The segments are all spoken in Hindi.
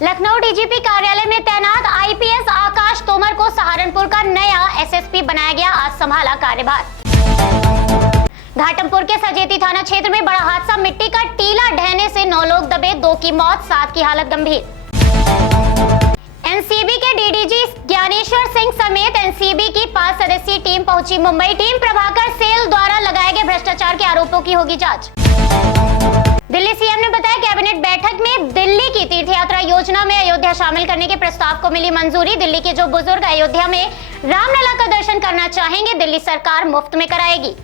लखनऊ डीजीपी कार्यालय में तैनात आईपीएस आकाश तोमर को सहारनपुर का नया एसएसपी बनाया गया। आज संभाला कार्यभार। घाटमपुर के सजेती थाना क्षेत्र में बड़ा हादसा, मिट्टी का टीला ढहने से 9 लोग दबे, 2 की मौत, 7 की हालत गंभीर। एनसीबी के डीडीजी ज्ञानेश्वर सिंह समेत एनसीबी की 5 सदस्यीय टीम पहुंची मुंबई। टीम प्रभाकर सेल द्वारा लगाए गए भ्रष्टाचार के आरोपों की होगी जांच। दिल्ली सीएम ने बताया, कैबिनेट बैठक में दिल्ली की तीर्थ यात्रा योजना में अयोध्या शामिल करने के प्रस्ताव को मिली मंजूरी। दिल्ली के जो बुजुर्ग अयोध्या में रामलला का दर्शन करना चाहेंगे, दिल्ली सरकार मुफ्त में कराएगी।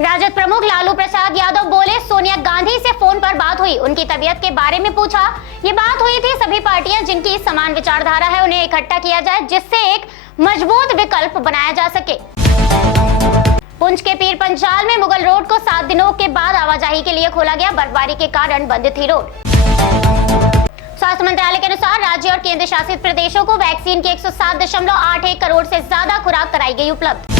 राजद प्रमुख लालू प्रसाद यादव बोले, सोनिया गांधी से फोन पर बात हुई, उनकी तबीयत के बारे में पूछा। ये बात हुई थी, सभी पार्टियां जिनकी समान विचारधारा है उन्हें इकट्ठा किया जाए, जिससे एक मजबूत विकल्प बनाया जा सके। पुंछ के पीर पंचाल में मुगल रोड को 7 दिनों के बाद आवाजाही के लिए खोला गया, बर्फबारी के कारण बंद थी रोड। स्वास्थ्य मंत्रालय के अनुसार राज्य और केंद्र शासित प्रदेशों को वैक्सीन की 107.81 करोड़ से ज्यादा खुराक कराई गई उपलब्ध।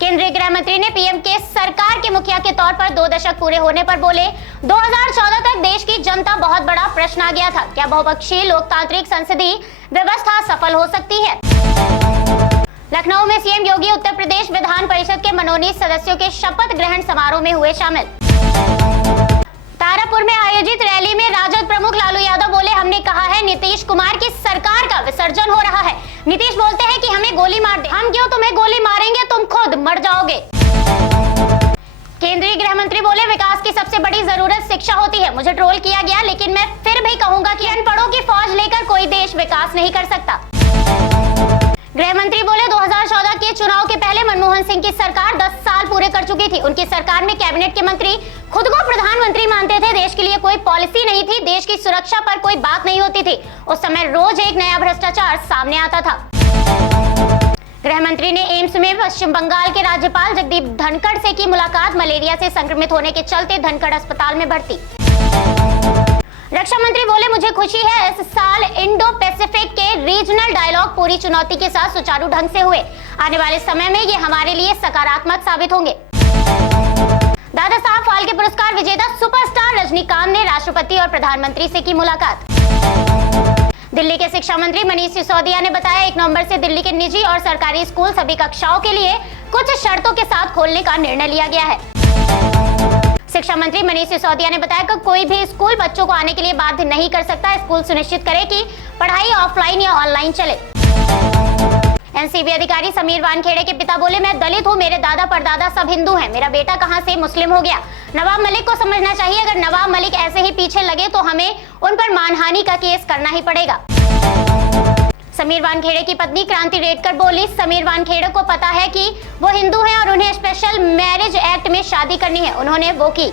केंद्रीय गृह मंत्री ने पीएम के सरकार के मुखिया के तौर पर 2 दशक पूरे होने पर बोले, 2014 तक देश की जनता बहुत बड़ा प्रश्न आ गया था, क्या बहुपक्षीय लोकतांत्रिक संसदीय व्यवस्था सफल हो सकती है। लखनऊ में सीएम योगी उत्तर प्रदेश विधान परिषद के मनोनीत सदस्यों के शपथ ग्रहण समारोह में हुए शामिल। तारापुर में आयोजित रैली में राजद प्रमुख लालू यादव बोले, हमने कहा है नीतीश कुमार की सरकार का विसर्जन हो रहा है। नीतीश बोलते हैं कि हमें गोली मार दे, हम क्यों तुम्हें गोली मारेंगे, तुम खुद मर जाओगे। केंद्रीय गृह मंत्री बोले, विकास की सबसे बड़ी जरूरत शिक्षा होती है। मुझे ट्रोल किया गया, लेकिन मैं फिर भी कहूंगा कि अनपढ़ों की फौज लेकर कोई देश विकास नहीं कर सकता। गृह मंत्री बोले, 2014 के चुनाव के पहले मनमोहन सिंह की सरकार 10 साल पूरे कर चुकी थी। उनकी सरकार में कैबिनेट के मंत्री खुद को प्रधानमंत्री मानते थे। देश के लिए कोई पॉलिसी नहीं थी, देश की सुरक्षा पर कोई बात नहीं होती थी। उस समय रोज एक नया भ्रष्टाचार सामने आता था। गृह मंत्री ने एम्स में पश्चिम बंगाल के राज्यपाल जगदीप धनखड़ से की मुलाकात, मलेरिया से संक्रमित होने के चलते धनखड़ अस्पताल में भर्ती। रक्षा मंत्री बोले, मुझे खुशी है इस साल इंडो पैसिफिक के रीजनल डायलॉग पूरी चुनौती के साथ सुचारू ढंग से हुए। आने वाले समय में ये हमारे लिए सकारात्मक साबित होंगे। दादा साहब फाल्के पुरस्कार विजेता सुपरस्टार रजनीकांत ने राष्ट्रपति और प्रधानमंत्री से की मुलाकात। दिल्ली के शिक्षा मंत्री मनीष सिसोदिया ने बताया, 1 नवंबर से दिल्ली के निजी और सरकारी स्कूल सभी कक्षाओं के लिए कुछ शर्तों के साथ खोलने का निर्णय लिया गया है। शिक्षा मंत्री मनीष सिसोदिया ने बताया कि कोई भी स्कूल बच्चों को आने के लिए बाध्य नहीं कर सकता। स्कूल सुनिश्चित करे कि पढ़ाई ऑफलाइन या ऑनलाइन चले। एनसीबी अधिकारी समीर वानखेड़े के पिता बोले, मैं दलित हूँ, मेरे दादा परदादा सब हिंदू हैं, मेरा बेटा कहाँ से मुस्लिम हो गया। नवाब मलिक को समझना चाहिए, अगर नवाब मलिक ऐसे ही पीछे लगे तो हमें उन पर मानहानि का केस करना ही पड़ेगा। समीर वानखेड़े की पत्नी क्रांति रेडकर बोली, समीर वानखेड़े को पता है कि वो हिंदू हैं और उन्हें स्पेशल मैरिज एक्ट में शादी करनी है, उन्होंने वो की।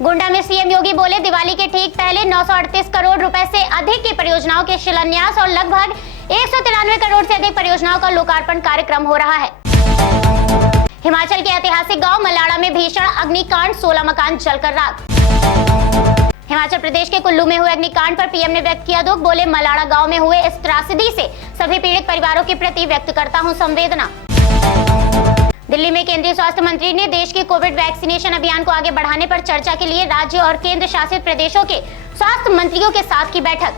गोंडा में सीएम योगी बोले, दिवाली के ठीक पहले 938 करोड़ रुपए से अधिक की परियोजनाओं के शिलान्यास और लगभग 193 करोड़ से अधिक परियोजनाओं का लोकार्पण कार्यक्रम हो रहा है। हिमाचल के ऐतिहासिक गांव मलाड़ा में भीषण अग्निकांड, 16 मकान जलकर राख। हिमाचल प्रदेश के कुल्लू में हुए अग्निकांड पर पीएम ने व्यक्त किया दुख, बोले, मलाड़ा गांव में हुए इस त्रासदी से सभी पीड़ित परिवारों के प्रति व्यक्त करता हूं संवेदना। दिल्ली में केंद्रीय स्वास्थ्य मंत्री ने देश के कोविड वैक्सीनेशन अभियान को आगे बढ़ाने पर चर्चा के लिए राज्य और केंद्र शासित प्रदेशों के स्वास्थ्य मंत्रियों के साथ की बैठक।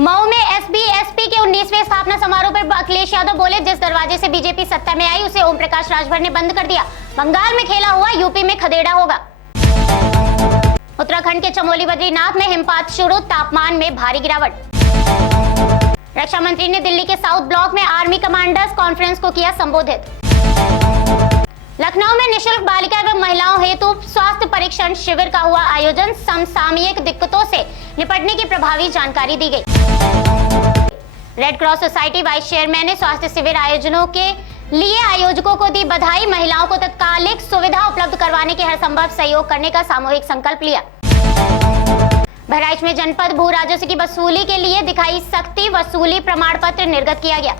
मऊ में एसबीएसपी के 19वें स्थापना समारोह पर अखिलेश यादव बोले, जिस दरवाजे से बीजेपी सत्ता में आई उसे ओम प्रकाश राजभर ने बंद कर दिया। बंगाल में खेला हुआ यूपी में खदेड़ा होगा। उत्तराखंड के चमोली बद्रीनाथ में हिमपात शुरू, तापमान में भारी गिरावट। रक्षा मंत्री ने दिल्ली के साउथ ब्लॉक में आर्मी कमांडर्स कॉन्फ्रेंस को किया संबोधित। लखनऊ में निशुल्क बालिका एवं महिलाओं हेतु स्वास्थ्य परीक्षण शिविर का हुआ आयोजन, समसामयिक दिक्कतों से निपटने की प्रभावी जानकारी दी गई। Red cross society vice chairman ने स्वास्थ्य शिविर आयोजनों के लिए आयोजकों को दी बधाई, महिलाओं को तत्कालिक सुविधा उपलब्ध करवाने के हर संभव सहयोग करने का सामूहिक संकल्प लिया। बहराइच में जनपद भू राजस्व की वसूली के लिए दिखाई सख्ती, वसूली प्रमाण पत्र निर्गत किया गया।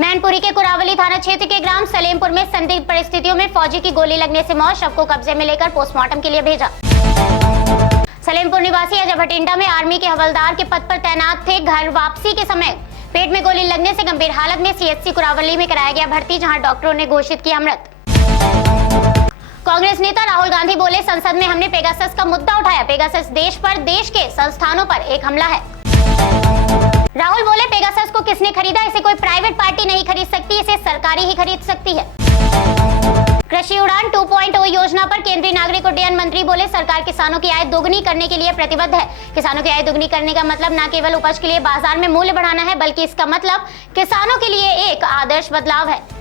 मैनपुरी के कुरावली थाना क्षेत्र के ग्राम सलेमपुर में संदिग्ध परिस्थितियों में फौजी की गोली लगने से मौत, शव को कब्जे में लेकर पोस्टमार्टम के लिए भेजा। सलेमपुर निवासी अजय भटिंडा में आर्मी के हवलदार के पद पर तैनात थे। घर वापसी के समय पेट में गोली लगने से गंभीर हालत में सीएचसी कुरावली में कराया गया भर्ती, जहां डॉक्टरों ने घोषित किया मृत। कांग्रेस नेता राहुल गांधी बोले, संसद में हमने पेगासस का मुद्दा उठाया। पेगासस देश पर, देश के संस्थानों पर एक हमला है। राहुल बोले, पेगासस को किसने खरीदा? इसे कोई प्राइवेट पार्टी नहीं खरीद सकती, इसे सरकारी ही खरीद सकती है। कृषि उड़ान 2.0 योजना पर केंद्रीय नागरिक उड्डयन मंत्री बोले, सरकार किसानों की आय दोगुनी करने के लिए प्रतिबद्ध है। किसानों की आय दोगुनी करने का मतलब न केवल उपज के लिए बाजार में मूल्य बढ़ाना है, बल्कि इसका मतलब किसानों के लिए एक आदर्श बदलाव है।